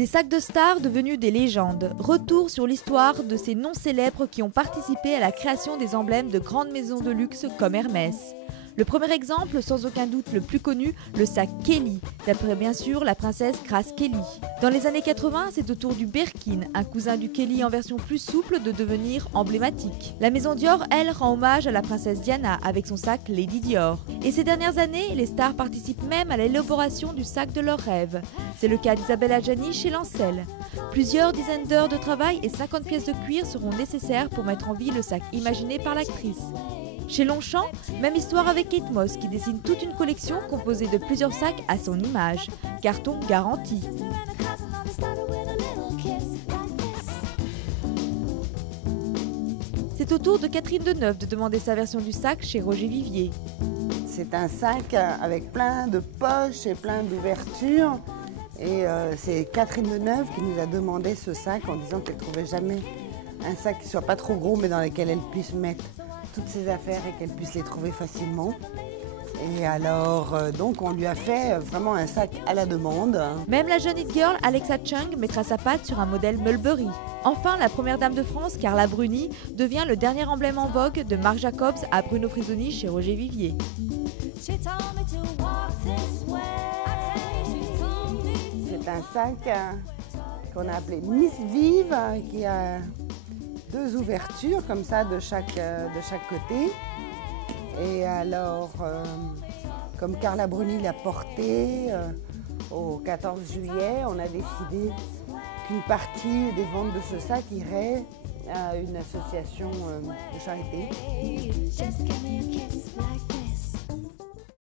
Des sacs de stars devenus des légendes. Retour sur l'histoire de ces noms célèbres qui ont participé à la création des emblèmes de grandes maisons de luxe comme Hermès. Le premier exemple, sans aucun doute le plus connu, le sac Kelly, d'après bien sûr la princesse Grace Kelly. Dans les années 80, c'est au tour du Birkin, un cousin du Kelly en version plus souple, de devenir emblématique. La maison Dior, elle, rend hommage à la princesse Diana avec son sac Lady Dior. Et ces dernières années, les stars participent même à l'élaboration du sac de leurs rêves. C'est le cas d'Isabelle Adjani chez Lancel. Plusieurs dizaines d'heures de travail et 50 pièces de cuir seront nécessaires pour mettre en vie le sac imaginé par l'actrice. Chez Longchamp, même histoire avec Kate Moss qui dessine toute une collection composée de plusieurs sacs à son image. Carton garanti. C'est au tour de Catherine Deneuve de demander sa version du sac chez Roger Vivier. C'est un sac avec plein de poches et plein d'ouvertures. Et c'est Catherine Deneuve qui nous a demandé ce sac en disant qu'elle ne trouvait jamais un sac qui ne soit pas trop gros mais dans lequel elle puisse mettre toutes ses affaires et qu'elle puisse les trouver facilement. Et alors, donc, on lui a fait vraiment un sac à la demande. Même la jeune hit girl Alexa Chung mettra sa patte sur un modèle Mulberry. Enfin, la première dame de France, Carla Bruni, devient le dernier emblème en vogue de Marc Jacobs à Bruno Frisoni chez Roger Vivier. C'est un sac qu'on a appelé Miss Vive, qui a 2 ouvertures comme ça de chaque côté. Et alors, comme Carla Bruni l'a porté au 14 juillet, on a décidé qu'une partie des ventes de ce sac irait à une association de charité.